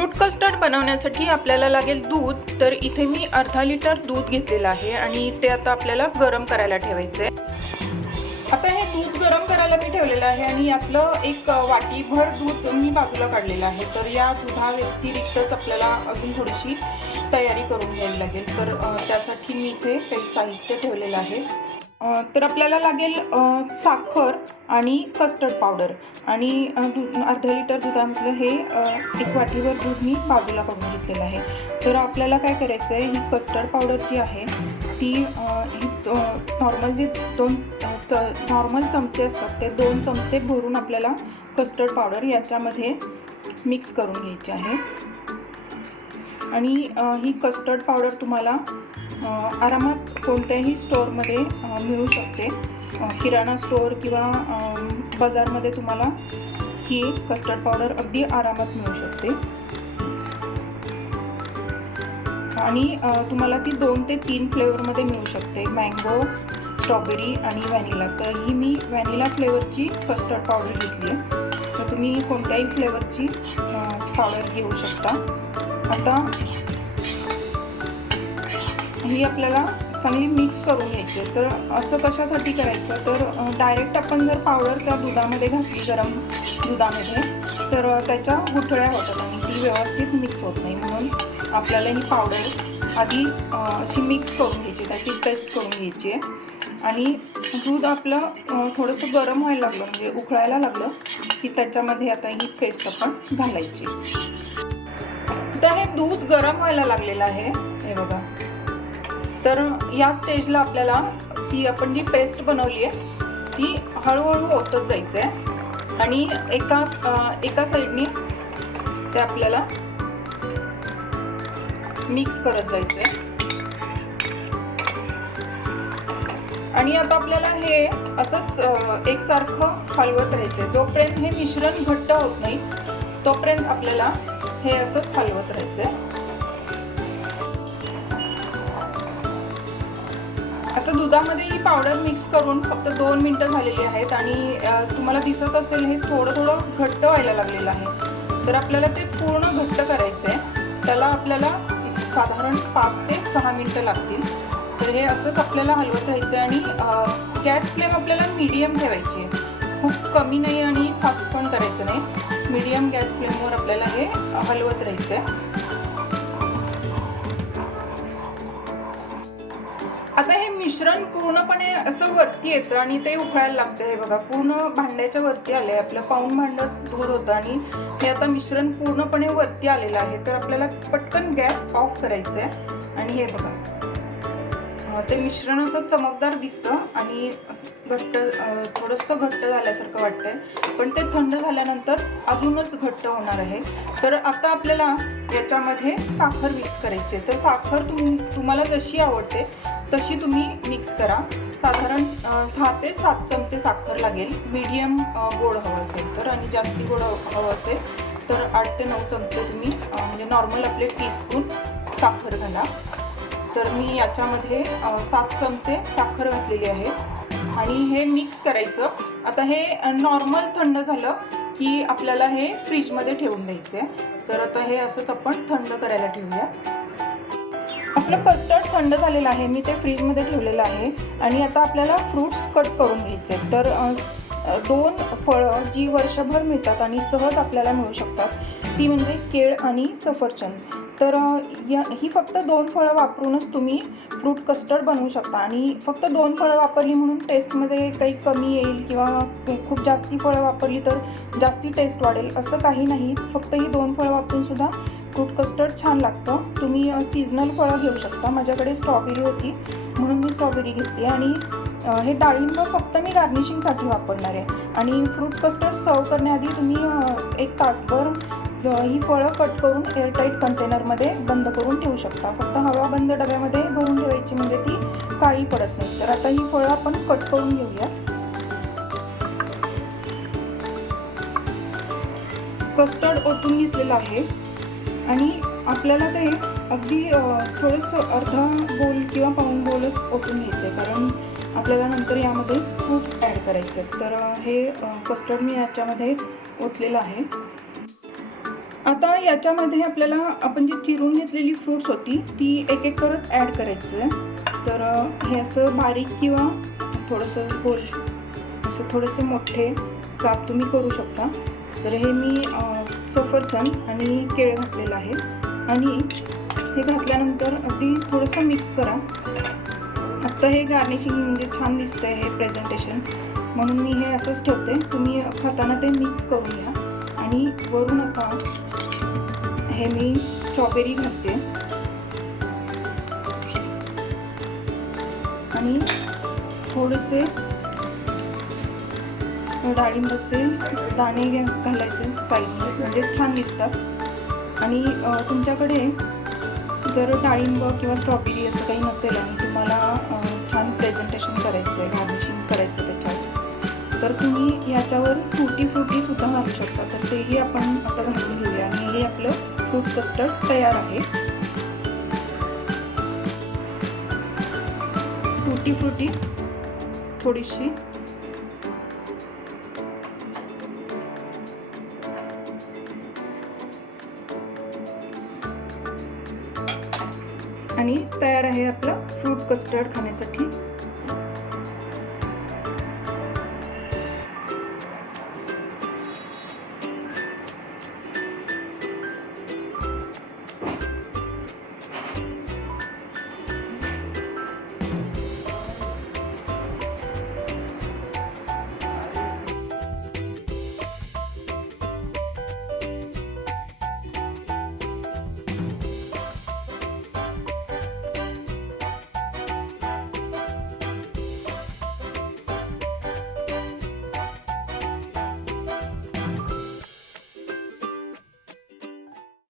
Fruit custard बनवण्यासाठी आपल्याला लागेल दूध. तर इथे मी अर्धा लिटर दूध घेतलेलं आहे आणि ते आता आपल्याला गरम करायला ठेवायचं आहे. आता हे दूध गरम करायला मी ठेवलेलं आहे आणि यातलं एक वाटीभर दूध मी बाजूला काढलेलं आहे. तर या दुधा व्यतिरिक्तच आपल्याला अजून थोडीशी तयारी करून घ्यावी लागेल. तर त्यासाठी मी इथे काही साहित्य ठेवलेलं आहे. तर आपल्याला लागेल साखर आणि कस्टर्ड पावडर आणि अर्धा लिटर दुधामधलं हे एक वाटीभर दूध मी बाजूला काढून घेतलेलं आहे. तर आपल्याला काय करायचं आहे, ही कस्टर्ड पावडर जी आहे ती नॉर्मल जे नॉर्मल चमचे असतात ते 2 चमचे भरून आपल्याला कस्टर्ड पावडर याच्यामध्ये मिक्स करून घ्यायची आहे. आणि ही कस्टर्ड पावडर तुम्हाला आरामात कोणत्याही स्टोअरमध्ये मिळू शकते. किराणा स्टोअर किंवा बाजारमध्ये तुम्हाला ही कस्टर्ड पावडर अगदी आरामात मिळू शकते. आणि तुम्हाला ती 2 ते 3 फ्लेवरमध्ये मिळू शकते, मँगो, स्ट्रॉबेरी आणि व्हॅनिला. तर ही मी व्हॅनिला फ्लेवरची कस्टर्ड पावडर घेतली आहे. तर तुम्ही कोणत्याही फ्लेवरची पावडर घेऊ शकता. आता ही आपल्याला चांगली मिक्स करून घ्यायची. तर असं कशासाठी करायचं, तर डायरेक्ट आपण जर पावडर त्या दुधामध्ये घातली गरम दुधामध्ये तर त्याच्या गुठळ्या होतात आणि ती व्यवस्थित मिक्स होत नाही. म्हणून आपल्याला ही पावडर आधी अशी मिक्स करून घ्यायची, त्याची पेस्ट करून घ्यायची आहे. आणि दूध आपलं थोडंसं गरम व्हायला लागलं म्हणजे उकळायला लागलं की त्याच्यामध्ये आता ही पेस्ट आपण घालायची. तर हे दूध गरम व्हायला लागलेलं आहे, हे बघा. तर या स्टेजला आपल्याला ती आपण जी पेस्ट बनवली आहे ती हळूहळू ओतत जायचं आहे आणि एका साईडने ते आपल्याला मिक्स करत जायचं आहे. आणि आता आपल्याला हे असंच एकसारखं हलवत राहायचं आहे. जोपर्यंत हे मिश्रण घट्ट होत नाही तोपर्यंत आपल्याला हे असंच हलवत राहायचं आहे. आता दुधामध्ये ही पावडर मिक्स करून फक्त 2 मिनिटं झालेली आहेत आणि तुम्हाला दिसत असेल हे थोडं थोडं घट्ट व्हायला लागलेलं आहे. तर आपल्याला ते पूर्ण घट्ट करायचं आहे. त्याला आपल्याला साधारण 5 ते 6 मिनिटं लागतील. तर हे असंच आपल्याला हलवत राहायचं आहे आणि गॅस फ्लेम आपल्याला मीडियम ठेवायची आहे. खूप कमी नाही आणि फास्ट पण करायचं नाही. मीडियम गॅस फ्लेमवर आपल्याला हे हलवत राहायचं आहे. आता हे मिश्रण पूर्णपणे असं वरती येतं आणि ते उकळायला लागतं. हे बघा, पूर्ण भांड्याच्या वरती आले. आपलं पाऊण भांडंच दूध होतं आणि हे आता मिश्रण पूर्णपणे वरती आलेलं आहे. तर आपल्याला पटकन गॅस ऑफ करायचं आहे. आणि हे बघा, ते मिश्रण असं चमकदार दिसतं आणि थोडंसं घट्ट झाल्यासारखं वाटतंय, पण ते थंड झाल्यानंतर अजूनच घट्ट होणार आहे. तर आता आपल्याला याच्यामध्ये साखर मिक्स करायची आहे. तर साखर तुम्हाला जशी आवडते तशी तुम्ही मिक्स करा. साधारण 6 ते 7 चमचे साखर लागेल. मीडियम गोड हवं असेल तर, आणि जास्ती गोड हवं असेल तर 8 ते 9 चमचे तुम्ही म्हणजे नॉर्मल आपले टीस्पून साखर घाला. तर मी याच्यामध्ये 7 चमचे साखर घातलेली आहे आणि हे मिक्स करायचं. आता हे नॉर्मल थंड झालं की आपल्याला हे फ्रीजमध्ये ठेवून द्यायचं आहे. तर आता हे असंच आपण थंड करायला ठेवूया. आपलं कस्टर्ड थंड झालेलं आहे, मी ते फ्रीजमध्ये ठेवलेलं आहे. आणि आता आपल्याला फ्रूट्स कट करून घ्यायचे आहेत. तर 2 फळं जी वर्षभर मिळतात आणि सहज आपल्याला मिळू शकतात ती म्हणजे केळ आणि सफरचंद. तर ही फक्त 2 फळं वापरूनच तुम्ही फ्रूट कस्टर्ड बनवू शकता. आणि फक्त 2 फळं वापरली म्हणून टेस्टमध्ये काही कमी येईल किंवा खूप जास्ती फळं वापरली तर जास्ती टेस्ट वाढेल असं काही नाही. फक्त ही 2 फळं वापरून सुद्धा फ्रूट कस्टर्ड छान लागतं. तुम्ही सीजनल फळं घेऊ शकता. माझ्याकडे स्ट्रॉबेरी होती म्हणून मी स्ट्रॉबेरी घेतली. आणि हे डाळिंब फक्त मी गार्निशिंगसाठी वापरणार आहे. आणि फ्रूट कस्टर्ड सर्व करण्याआधी तुम्ही 1 तासभर ही फळं कट करून एअरटाईट कंटेनरमध्ये बंद करून ठेवू शकता. फक्त हवाबंद डब्यामध्ये भरून ठेवायची म्हणजे ती काळी पडत नाही. तर आता ही फळं आपण कट करून घेऊया. कस्टर्ड ओतून घेतलेलं आहे आणि आपल्याला ते अगदी थोडंसं अर्धा बोल किंवा पाऊण बोलच ओतून घ्यायचं आहे, कारण आपल्याला नंतर यामध्ये फ्रूट्स ॲड करायचे आहेत. तर हे कस्टर्ड मी याच्यामध्ये ओतलेलं आहे. आता याच्यामध्ये आपल्याला आपण जी चिरून घेतलेली फ्रूट्स होती ती एक एक करत ॲड करायचं आहे. तर हे असं बारीक किंवा थोडंसं गोल असं थोडेसे मोठे काप तुम्ही करू शकता. तर हे मी सफरचंद आणि केळ घातलेलं आहे आणि हे घातल्यानंतर अगदी थोडंसं मिक्स करा. आत्ता हे गार्निशिंग म्हणजे छान दिसतं आहे हे प्रेझेंटेशन, म्हणून मी हे असंच ठेवते. तुम्ही खाताना ते मिक्स करून घ्या. आणि वरून आता हे मी स्ट्रॉबेरी घालते आणि थोडेसे डाळिंबाचे दाणे घालायचे साईडने, म्हणजे छान दिसतात. आणि तुमच्याकडे जर डाळिंब किंवा स्ट्रॉबेरी असं काही नसेल आणि तुम्हाला छान प्रेझेंटेशन करायचं आहे, गार्निशिंग करायचं त्याच्यावर, तर तुम्ही याच्यावर टूटी फ्रुटीसुद्धा घालू शकता. तर तेही आपण आता घालून घेऊया आणि हे आपलं फ्रूट कस्टर्ड तयार आहे. टूटी फ्रुटी थोडीशी आणि तयार आहे आपलं फ्रूट कस्टर्ड खाण्यासाठी.